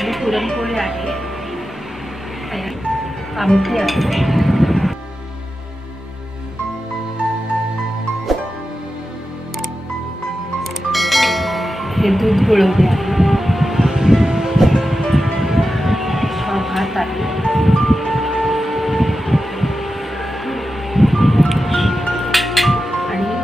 आपली पुरणपोळी आहे. आमटी आहे. हे दूध गुळवणे आहे. हा भात आहे. आणि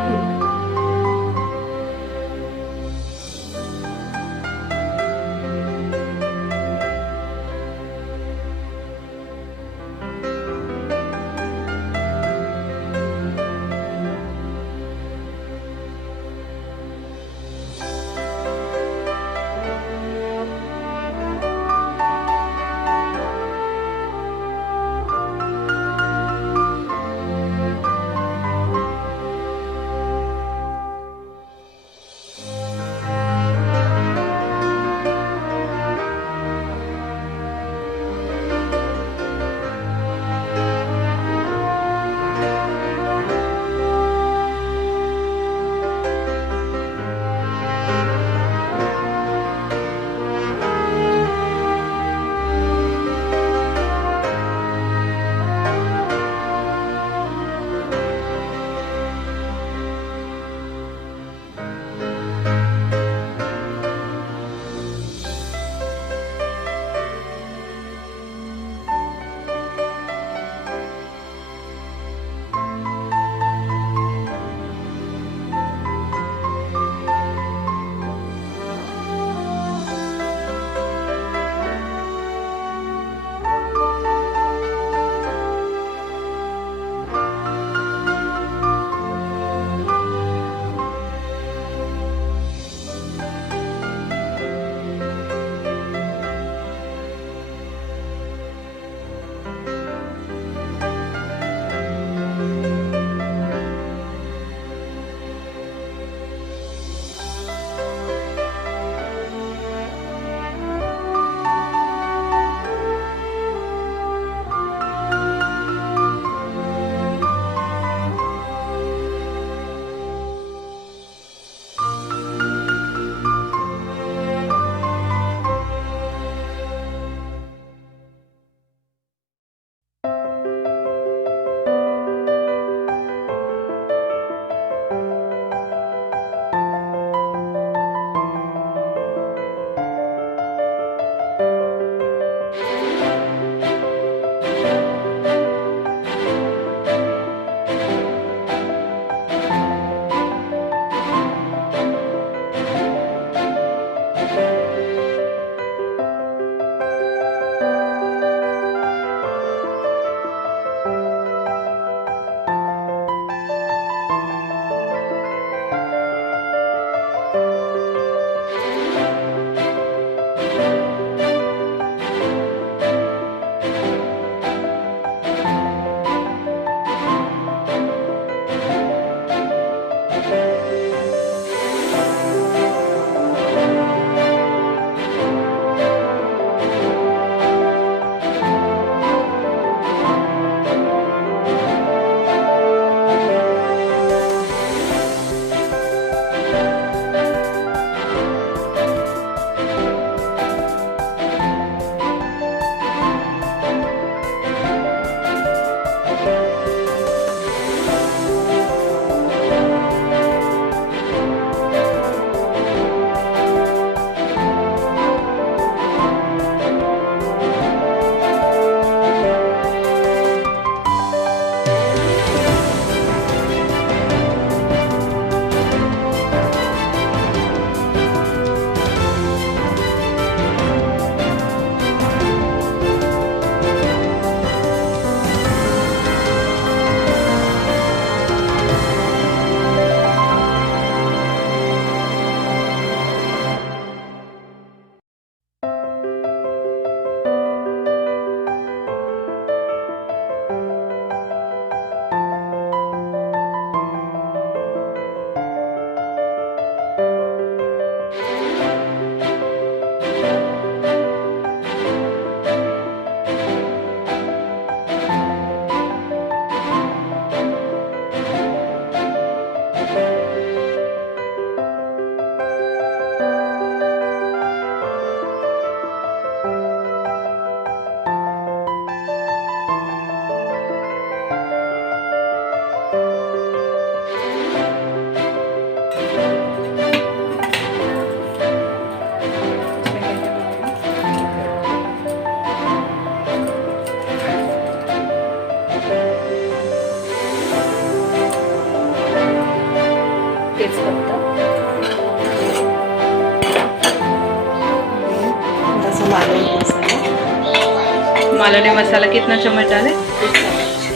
मालवणी मसाला कितना चम्मच डाले?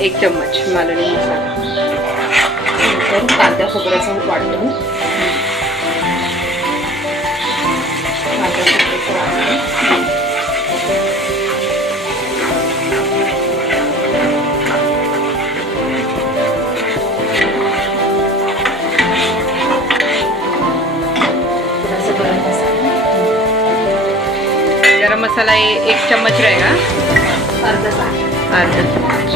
1 चम्मच मालवणी मसाला. नंतर कांदा खोबऱ्याचं वाटण. कांदा खोबऱ्याचं वाटण. थोडासा गरम मसाला. गरम मसाला 1 चम्मच रहेगा. अर्धा चम्मच.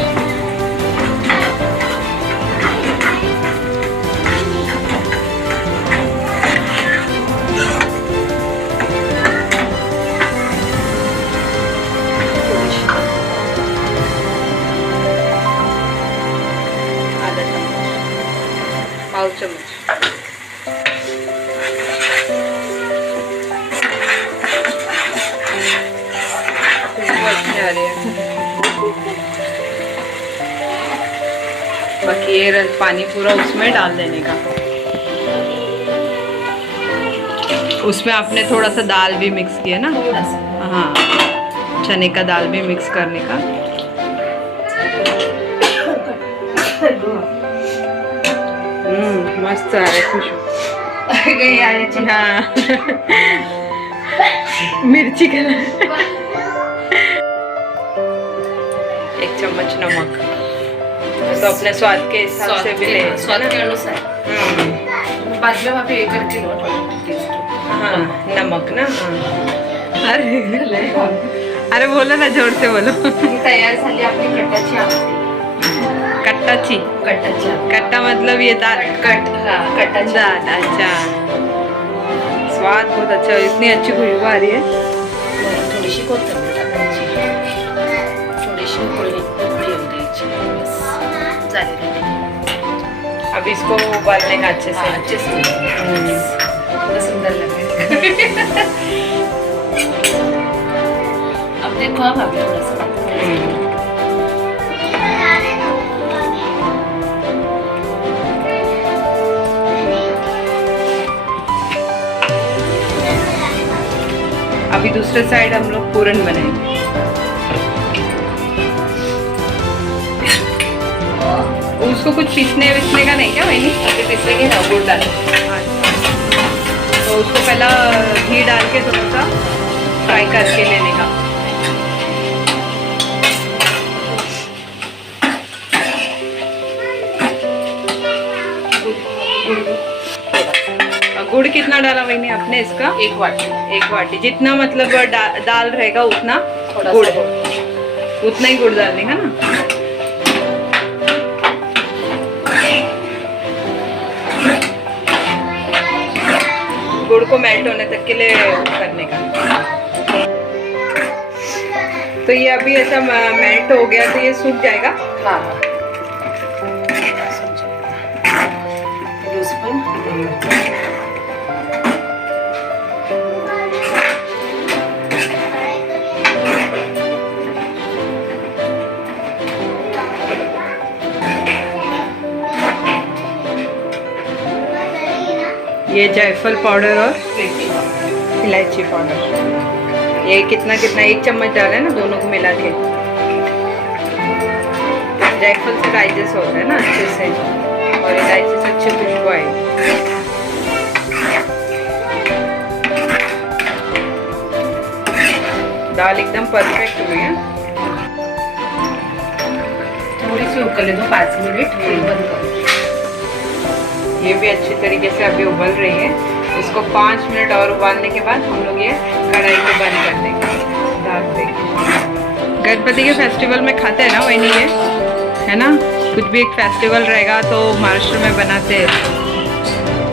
पाव चम्मच. बाकी ये पानी पूरा उसमें डाल देने का. उसमें आपने थोड़ा सा दाल भी मिक्स किया ना. हाँ, चने का दाल भी मिक्स करने का. मस्त आहे खुशबू. हाँ मिर्ची का 1 चम्मच नमक. तो अपने स्वाद के हिसाब से भी ले. स्वाद के अनुसार. बाद में वहाँ पे 1 किलो हाँ नमक ना. हाँ अरे बोलो ना, जोर से बोलो. तयार झाली आपली कट्टाची आमटी. कट्टाची. कट्टा मतलब ये दाल. कट्टाची दाल. अच्छा, स्वाद बहुत अच्छा है. इतनी अच्छी खुशबू आ रही है. थोडीशी कोथिंबीर टाकायची. थोडीशी उकळी येऊ द्यायची. बस झाली. अब इसको उबालने का अच्छे से. अच्छे से. बहुत सुंदर लगे. अब देखो आप अभी थोड़ा सा. अभी दूसरे साइड हम लोग पूरन बनाएंगे. उसको कुछ पीसने विसने का नहीं क्या वही? अभी पीसेंगे ना गुड़ डाल. तो उसको पहला घी डाल के थोड़ा सा फ्राई करके लेने का. गुड़ कितना डाला वही आपने इसका? 1 वाटी. 1 वाटी. जितना मतलब दाल रहेगा उतना गुड़. उतना ही गुड़ डालने का ना. गुड़ को मेल्ट होने तक के लिए करने का. तो ये अभी ऐसा मेल्ट हो गया तो ये सूख जाएगा. हाँ. ये जायफल पाउडर और इलायची पाउडर. ये कितना 1 चम्मच डाला है ना, दोनों को मिला के. जायफल से डाइजेस्ट होता है ना अच्छे से, और इलायची से अच्छी खुशबू आएगी. दाल एकदम परफेक्ट हुई है. थोड़ी सी उबलने दो 5 मिनट. बंद करो. ये भी अच्छी तरीके से अभी उबल रही है. इसको 5 मिनट और उबालने के बाद हम लोग ये कढ़ाई को बंद कर देंगे. दाल देंगे. गणपति के फेस्टिवल में खाते हैं ना वही नहीं है ना. कुछ भी एक फेस्टिवल रहेगा तो महाराष्ट्र में बनाते हैं.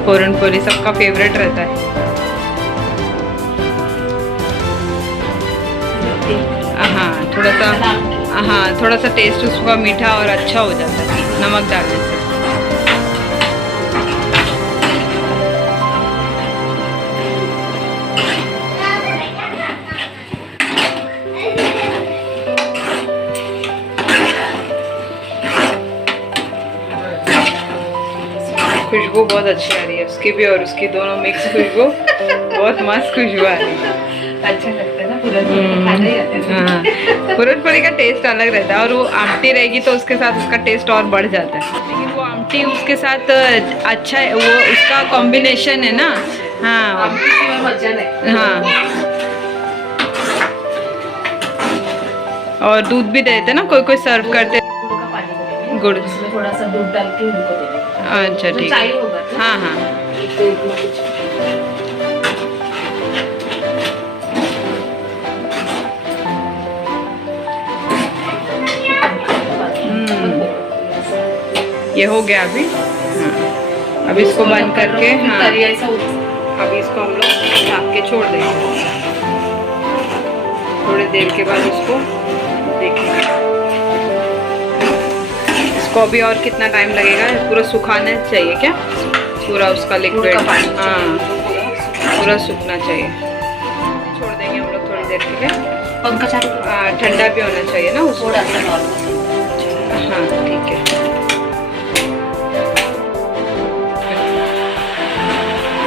पुरण पोली सबका फेवरेट रहता है. हाँ थोड़ा सा टेस्ट उसका मीठा और अच्छा हो जाता है नमक डालने से. खुशबू बहुत अच्छी आ रही है उसकी भी और उसकी दोनों मिक्स खुशबू. बहुत मस्त खुशबू आ रही है. अच्छा लगता है ना पूरन पोली, खाना ही आता है। हाँ, पूरन पोली का टेस्ट अलग रहता है और वो आमटी रहेगी तो उसके साथ उसका टेस्ट और बढ़ जाता है। लेकिन वो आमटी उसके साथ अच्छा है, वो उसका कॉम्बिनेशन है ना। हाँ आमटी शिवाय मजा नाही। हाँ, और दूध भी देते ना, कोई कोई सर्व करते। गुड़ का पानी करेंगे, गुड़। उसमें थोड़ा सा दूध डाल के उनको देंगे। अच्छा तो ठीक चाय है। होगा तो हाँ हाँ, एक में कुछ ये हो गया अभी। हाँ, अभी इसको बंद करके, हाँ तरी ऐसा अभी इसको हम लोग ढक के छोड़ देंगे। थोड़ी देर के बाद इसको देखेंगे इसको अभी और कितना टाइम लगेगा। पूरा सुखाना चाहिए क्या, पूरा उसका लिक्विड? हाँ, पूरा सूखना चाहिए। छोड़ देंगे हम लोग थोड़ी देर के लिए। पंखा चालू करो। ठंडा भी होना चाहिए ना उसको। थोड़ा सा नॉर्मल। हाँ ठीक है।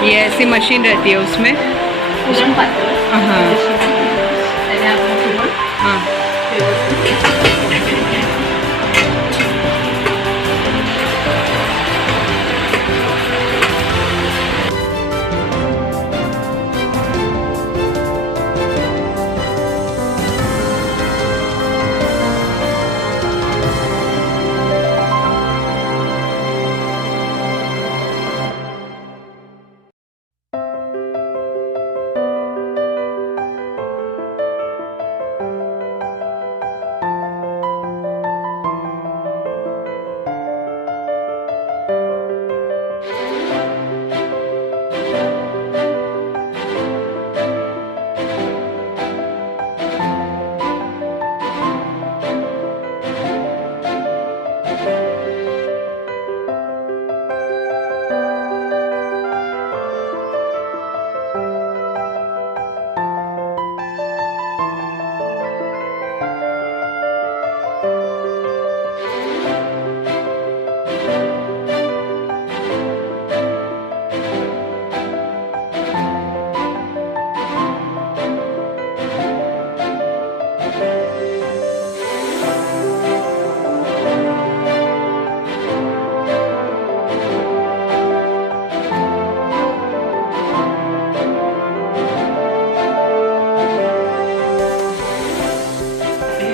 ये ऐसी मशीन रहती है उसमें। पुरण पातळ हाँ त्याने आपण पुरण हाँ, व्यवस्थित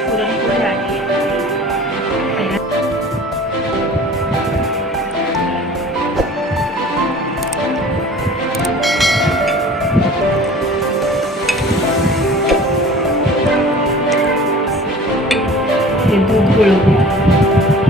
पुरणपोळी आहे हे दूध गुळवून